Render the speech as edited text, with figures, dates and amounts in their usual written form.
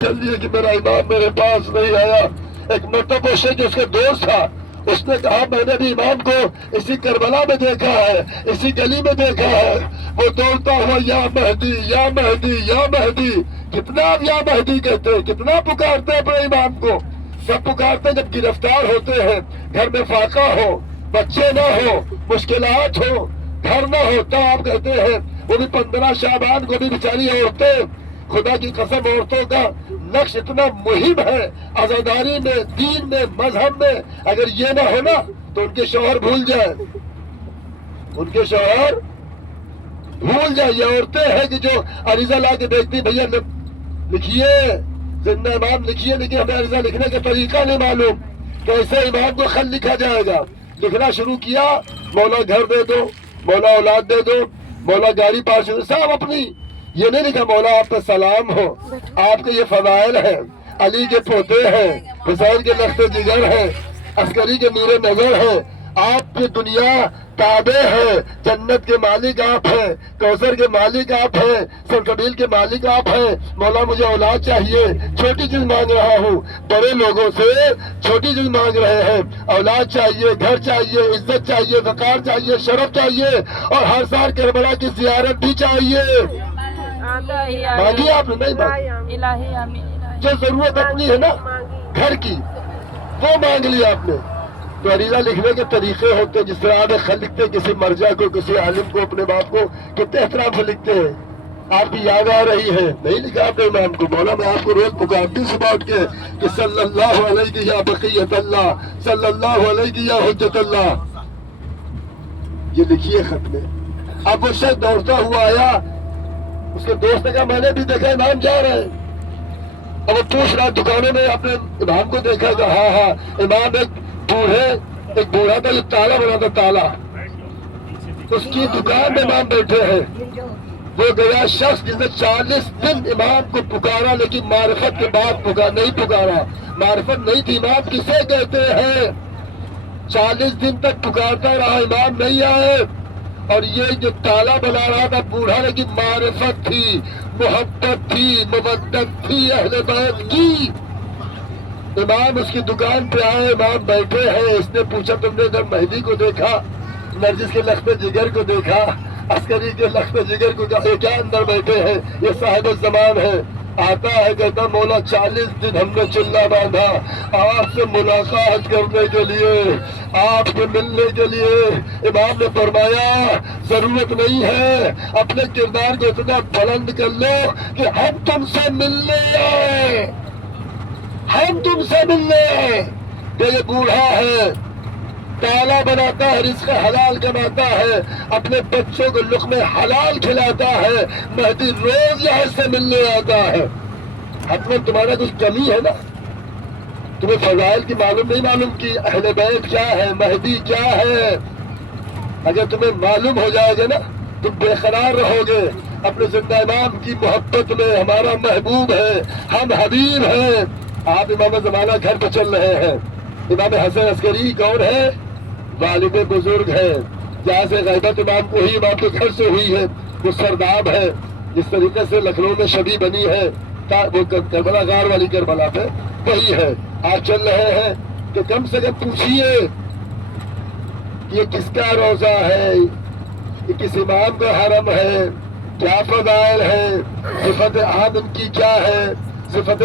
چل دیا کہ میرا امام میرے پاس نہیں آیا. ایک مرتبہ سے جو اس کے دوست تھا اس نے کہا میں نے بھی امام کو اسی کربلا میں دیکھا ہے, اسی گلی میں دیکھا ہے, وہ دوڑتا ہوا یا مہدی یا مہدی یا مہدی. کتنا آپ یا مہدی کہتے ہیں, کتنا پکارتے ہیں اپنے امام کو. سب پکارتے ہیں جب گرفتار ہوتے ہیں, گھر میں فاقہ ہو, بچے نہ ہو, مشکلات ہو, گھر نہ ہو, تو آپ کہتے ہیں. وہ بھی 15 شعبان کو بھی بیچاری عورتیں, خدا کی قسم عورتوں کا نقش اتنا مہم ہے عزاداری میں, دین میں, مذہب میں. اگر یہ نہ ہو نا تو ان کے شوہر بھول جائیں, ان کے شوہر بھول جائیں. یہ عورتیں ہیں کہ جو عریضہ لا کے دیکھتی, بھیا لکھیے زندہ امام لکھیے, لیکن ہمیں عریضہ لکھنے کا طریقہ نہیں معلوم, کیسے امام کو خط لکھا جائے گا. لکھنا شروع کیا, مولا گھر دے دو, مولا اولاد دے دو, مولا گاڑی پاس ہو, سب اپنی. یہ نہیں لکھا مولا آپ پہ سلام ہو, آپ کے یہ فضائل ہیں, علی کے پوتے ہیں, حسین کے لخت جگر ہیں, عسکری کے نور نظر ہیں, آپ کی دنیا کعبے ہیں, جنت کے مالک آپ ہیں, کوثر کے مالک آپ ہیں, سلسبیل کے مالک آپ ہیں. مولا مجھے اولاد چاہیے, چھوٹی چیز مانگ رہا ہوں, بڑے لوگوں سے چھوٹی چیز مانگ رہے ہیں. اولاد چاہیے, گھر چاہیے, عزت چاہیے, وقار چاہیے, شرف چاہیے, اور ہر سال کربلا کی زیارت بھی چاہیے. مانگی آپ نے, نہیں مانگی. جو ضرورت اپنی ہے نا گھر کی, وہ مانگ لی آپ نے. تو عریضہ لکھنے کے طریقے ہوتے ہیں, جس طرح آپ خط لکھتے ہیں کسی مرجع کو, کسی عالم کو, اپنے باپ کو, کتنے احترام سے لکھتے ہیں. آپ کی یاد آ رہی ہے, نہیں لکھا آپ نے امام کو, مولا میں آپ کو روز پکارتی صبح اٹھ کے کہ صلی اللہ علیہ یا بقیت اللہ, صلی اللہ علیہ یا حجت اللہ. یہ لکھیے خط میں. اب وہ شخص دوڑتا ہوا آیا, اس کے دوست نے کہا میں نے بھی دیکھا امام جا رہے ہیں. اب وہ پوچھ رہا دکانوں میں اپنے امام کو دیکھا کہ ہاں ہاں امام ایک بوڑھا تھا جو تالا بنا تھا, تالا, اس کی دکان میں امام بیٹھے ہیں. وہ گیا شخص جس نے 40 دن امام کو پکارا, لیکن معرفت کے بعد نہیں پکارا. معرفت نہیں تھی. امام کسے کہتے ہیں؟ 40 دن تک پکارتا رہا, امام نہیں آئے. اور یہ جو تالا بنا رہا تھا بوڑھا, لیکن معرفت تھی, محبت تھی, مودت تھی اہل بیت کی. امام اس کی دکان پہ آئے, امام بیٹھے ہیں. اس نے پوچھا تم نے ادھر مہدی کو دیکھا, نرجس کے لخت جگر کو دیکھا, عسکری کے لخت جگر کو, یہ کیا اندر بیٹھے ہیں, یہ صاحب الزمان ہے. آتا ہے کہتا مولا 40 دن ہم نے چلا باندھا آپ سے ملاقات کرنے کے لیے, آپ سے ملنے کے لیے. امام نے فرمایا ضرورت نہیں ہے, اپنے کردار کو اتنا بلند کر لو کہ ہم تم سے ملنے آئے, ہم تم سے ملنے آئے. کہ یہ بوڑھا ہے, تالا بناتا ہے, رزق حلال کماتا ہے, اپنے بچوں کو لقمے حلال کھلاتا ہے, مہدی روز یہاں سے ملنے آتا ہے. حتمن تمہارا کچھ کمی ہے نا, تمہیں فضائل کی معلوم نہیں معلوم کہ اہل بیت کیا ہے, مہدی کیا ہے. اگر تمہیں معلوم ہو جائے گا نا تم بے قرار رہو گے اپنے زندہ امام کی محبت میں. ہمارا محبوب ہے, ہم حبیب ہیں. آپ امام زمانہ گھر پہ چل رہے ہیں. امام حسن عسکری کون ہے؟ والد بزرگ ہے. جہاں سے غیبت امام کو ہی امام کے گھر سے ہوئی ہے. وہ سرداب ہے. جس طریقے سے لکھنؤ میں شبی بنی ہے, وہ کربلا غار والی کربلا پہ وہی ہے. آپ چل رہے ہیں کہ کم سے کم پوچھیے یہ کس کا روزہ ہے, یہ کس امام کا حرم ہے, کیا فضائل ہے, صفت عام ان کی کیا ہے, صفت